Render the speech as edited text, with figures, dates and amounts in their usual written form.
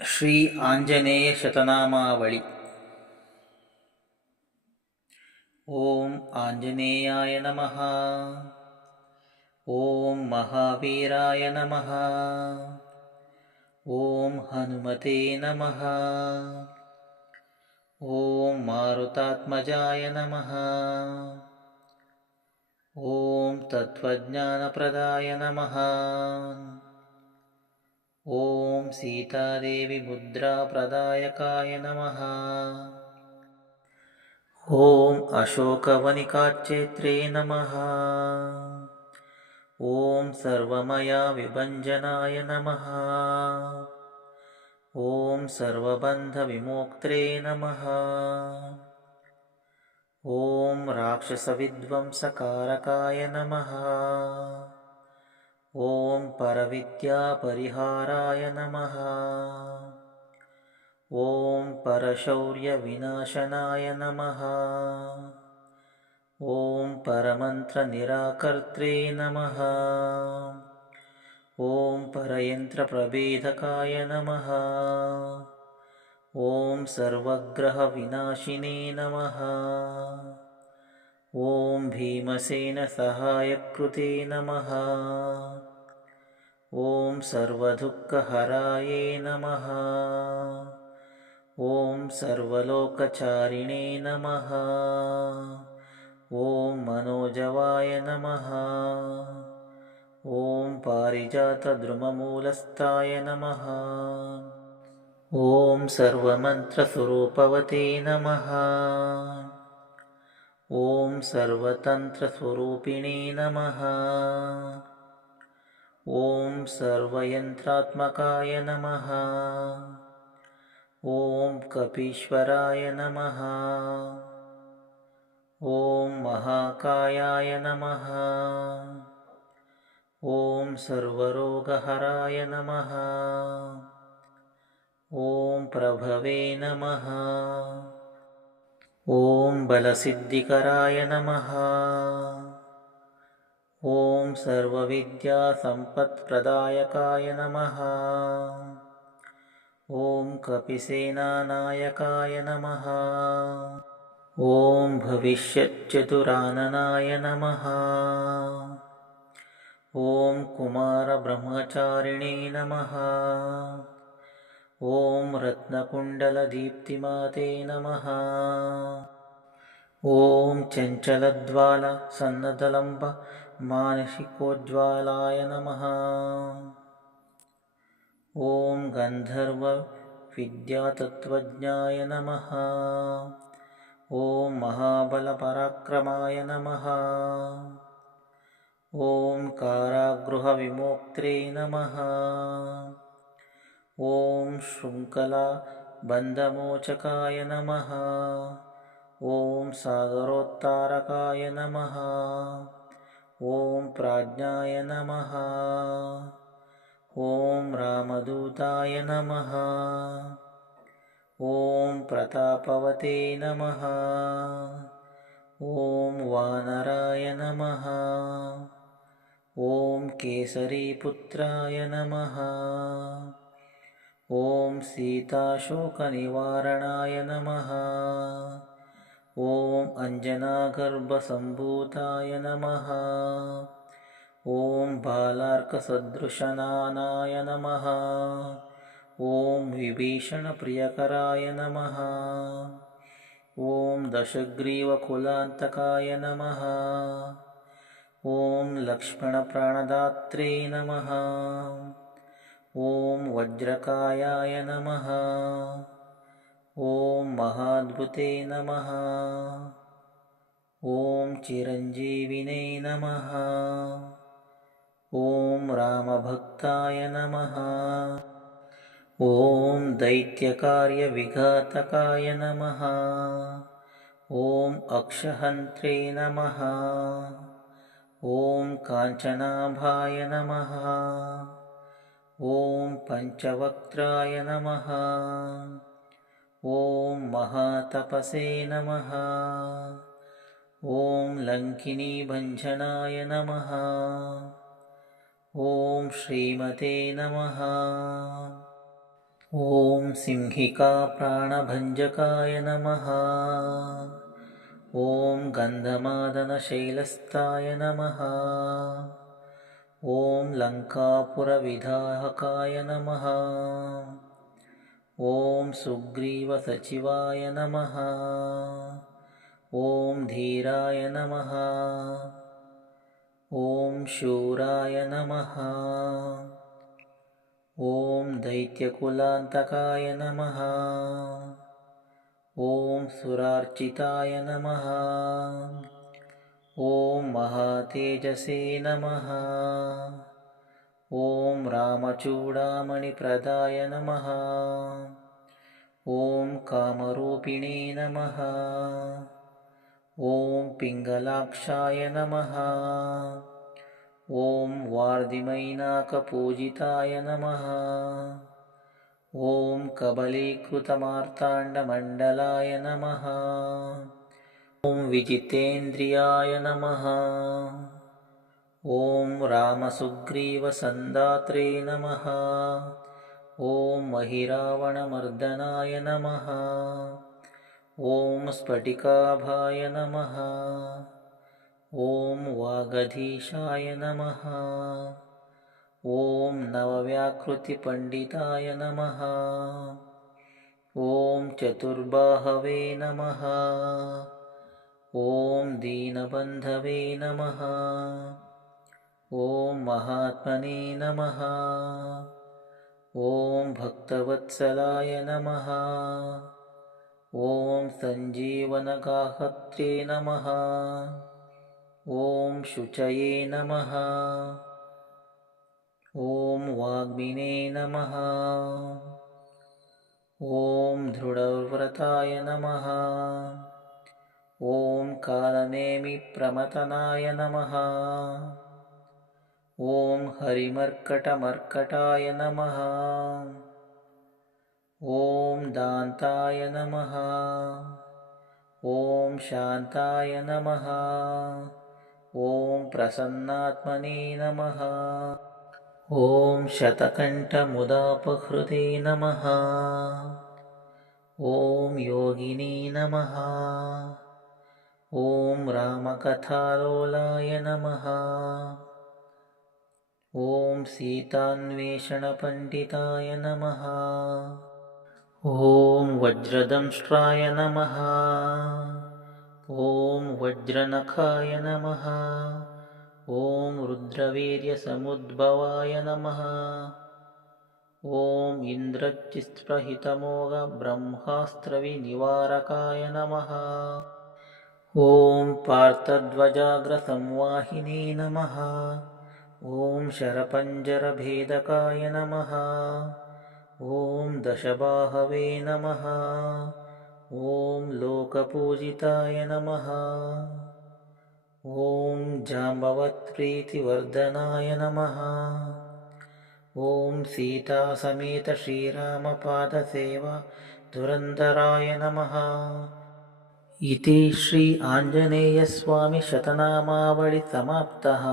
ಶ್ರೀ ಆಂಜನೇಯ ಶತನಾಮಾವಳಿ. ಓಂ ಆಂಜನೇಯಾಯ ನಮಃ. ಓಂ ಮಹಾವೀರಾಯ ನಮಃ. ಓಂ ಹನುಮತೆ ನಮಃ. ಓಂ ಮಾರುತಾತ್ಮಜಾಯ ನಮಃ. ಓಂ ತತ್ವಜ್ಞಾನಪ್ರದಾಯ ನಮಃ. ಓಂ ಸೀತಾದೇವಿ ಮುದ್ರಾಪ್ರದಾಯಕಾಯ ನಮಃ. ಓಂ ಅಶೋಕವನಿಕಾಚೇತ್ರೇ ನಮಃ. ಓಂ ಸರ್ವಮಯಾ ವಿಭಂಜನಾಯ ನಮಃ. ಓಂ ಸರ್ವಬಂಧ ವಿಮೋಕ್ತ್ರೇ ನಮಃ. ಓಂ ರಾಕ್ಷಸವಿಧ್ವಂಸಕಾರಕಾಯ ನಮಃ. ಓಂ ಪರವಿದ್ಯಾಪರಿಹಾರಾಯ ನಮಃ. ಓಂ ಪರಶೌರ್ಯವಿನಾಶನಾಯ ನಮಃ. ಓಂ ಪರಮಂತ್ರನಿರಾಕರ್ತ್ರೇ ನಮಃ. ಓಂ ಪರಯಂತ್ರಪ್ರಭೇದಕಾಯ ನಮಃ. ಓಂ ಸರ್ವಗ್ರಹವಿನಾಶಿನೇ ನಮಃ. ಓಂ ಭೀಮಸೇನಸಹಾಯಕೃತೆ ನಮಃ. ಓಂ ಸರ್ವದುಃಖಹರಾಯೇ ನಮಃ. ಓಂ ಸರ್ವಲೋಕಚಾರಿಣೇ ನಮಃ. ಓಂ ಮನೋಜವಾಯ ನಮಃ. ಓಂ ಪಾರಿಜಾತದ್ರುಮಮೂಲಸ್ಥಾಯ ನಮಃ. ಓಂ ಸರ್ವಮಂತ್ರಸ್ವರೂಪವತೇ ನಮಃ. ಓಂ ಸರ್ವತಂತ್ರಸ್ವರೂಪಿಣೇ ನಮಃ. ಓಂ ಸರ್ವಯಂತ್ರಾತ್ಮಕಾಯ ನಮಃ. ಓಂ ಕಪೀಶ್ವರಾಯ ನಮಃ. ಓಂ ಮಹಾಕಾಯಾಯ ನಮಃ. ಓಂ ಸರ್ವರೋಗಹರಾಯ ನಮಃ. ಓಂ ಪ್ರಭವೇ ನಮಃ. ಓಂ ಬಲಸಿದ್ಧಿಕರಾಯ ನಮಃ. ಓಂ ಸರ್ವವಿದ್ಯಾಸಂಪತ್ಪ್ರದಾಯಕಾಯ ನಮಃ. ಓಂ ಕಪಿಸೇನಾನಾಯಕಾಯ ನಮಃ. ಓಂ ಭವಿಷ್ಯಚ್ಚತುರಾನನಾಯ ನಮಃ. ಓಂ ಕುಮಾರಬ್ರಹ್ಮಚಾರಿಣೇ ನಮಃ. ಓಂ ರತ್ನಕುಂಡಲದೀಪ್ತಿಮಾತೆ ನಮಃ. ಓಂ ಚಂಚಲದ್ವಾಲ ಸನ್ನದಲಂಬ ಮಾನಸಿಕೋಜ್ವಲಾಯ ನಮಃ. ಓಂ ಗಂಧರ್ವ ವಿದ್ಯಾತತ್ವಜ್ಞಾಯ ನಮಃ. ಓಂ ಮಹಾಬಲಪರಾಕ್ರಮಾಯ ನಮಃ. ಓಂ ಕಾರಾಗೃಹವಿಮೋಕ್ತ್ರೇ ನಮಃ. ಓಂ ಶೃಂಖಲಾಬಂಧಮೋಚಕಾಯ ನಮಃ. ಓಂ ಸಾಗರೋತ್ತಾರಕಾಯ ನಮಃ. ಓಂ ಪ್ರಾಜ್ಞಾಯ ನಮಃ. ಓಂ ರಾಮದೂತಾಯ ನಮಃ. ಓಂ ಪ್ರತಾಪವತೆ ನಮಃ. ಓಂ ವಾನರಾಯ ನಮಃ. ಓಂ ಕೇಸರೀಪುತ್ರಾಯ ನಮಃ. ಓಂ ಸೀತಾಶೋಕನಿವಾರಣಾಯ ನಮಃ. ಓಂ ಅಂಜನಾಗರ್ಭಸಂಭೂತಾಯ ನಮಃ. ಓಂ ಬಾಲಾರ್ಕಸದೃಶನಾನಾಯ ನಮಃ. ಓಂ ವಿಭೀಷಣಪ್ರಿಯಕರಾಯ ನಮಃ. ಓಂ ದಶಗ್ರೀವಕುಲಾಂತಕಾಯ ನಮಃ. ಓಂ ಲಕ್ಷ್ಮಣಪ್ರಾಣದಾತ್ರೇ ನಮಃ. ಓಂ ವಜ್ರಕಾಯಾಯ ನಮಃ. ಓಂ ಮಹಾದ್ಭುತೆ ನಮಃ. ಓಂ ಚಿರಂಜೀವಿನೇ ನಮಃ. ಓಂ ರಾಮಭಕ್ತಾಯ ನಮಃ. ಓಂ ದೈತ್ಯಕಾರ್ಯವಿಘಾತಕಾಯ ನಮಃ. ಓಂ ಅಕ್ಷಹಂತ್ರೇ ನಮಃ. ಓಂ ಕಾಂಚನಾಭಾಯ ನಮಃ. ಓಂ ಪಂಚವಕ್ತ್ರಾಯ ನಮಃ. ಓಂ ಮಹಾತಪಸೇ ನಮಃ. ಓಂ ಲಂಕಿನೀಭಂಜನಾಯ ನಮಃ. ಓಂ ಶ್ರೀಮತೆ ನಮಃ. ॐ सिंहिकाप्राणभञ्जकाय नमः। ॐ गन्धमादनशैलस्थाय नमः। ॐ लङ्कापुरविधाहकाय नमः। ॐ सुग्रीवसचिवाय नमः। ॐ धीराय नमः। ॐ शूराय नमः। ॐ दैत्यकुलान्तकाय नमः। ॐ सुरार्चिताय नमः। ॐ महातेजसे नमः। ॐ रामचूडामणिप्रदाय नमः। ॐ कामरूपिणे नमः। ॐ पिङ्गलाक्षाय नमः। ॐ वार्दिमैनाकपूजिताय नमः। ॐ कबलीकृतमार्ताण्डमण्डलाय नमः। ॐ विजितेन्द्रियाय नमः। ॐ रामसुग्रीवसन्दात्रे नमः। ॐ महिरावणमर्दनाय नमः। ॐ स्फटिकाभाय नमः। ॐ वागधीशाय नमः। ॐ नवव्याकृतिपण्डिताय नमः। ॐ चतुर्बाहवे नमः। ॐ दीनबन्धवे नमः। ॐ महात्मने नमः। ॐ भक्तवत्सलाय नमः। ॐ सञ्जीवनगाहत्रे नमः। ॐ शुचये नमः। ॐ वाग्मिने नमः। ॐ दृढव्रताय नमः। ॐ कालनेमिप्रमथनाय नमः। ॐ हरिमर्कटमर्कटाय नमः। ॐ दान्ताय नमः। ॐ शान्ताय नमः। ॐ प्रसन्नात्मने नमः। ॐ शतकण्ठमुदापहृते नमः। ॐ योगिने नमः। ॐ रामकथालोलाय नमः। ॐ सीतान्वेषणपण्डिताय नमः। ॐ वज्रदंष्ट्राय नमः। ॐ वज्रनखाय नमः। ॐ रुद्रवीर्यसमुद्भवाय नमः। ॐ इन्द्रचित्प्रहितमोघब्रह्मास्त्रविनिवारकाय नमः। ॐ पार्थध्वजाग्रसंवाहिने नमः। ॐ शरपञ्जरभेदकाय नमः। ॐ दशबाहवे नमः। ॐ लोकपूजिताय नमः। ॐ जाम्बवत्प्रीतिवर्धनाय नमः। ॐ सीतासमेत श्रीरामपादसेवा धुरन्धराय नमः। इति श्री आञ्जनेयस्वामी शतनामावळि समाप्तः।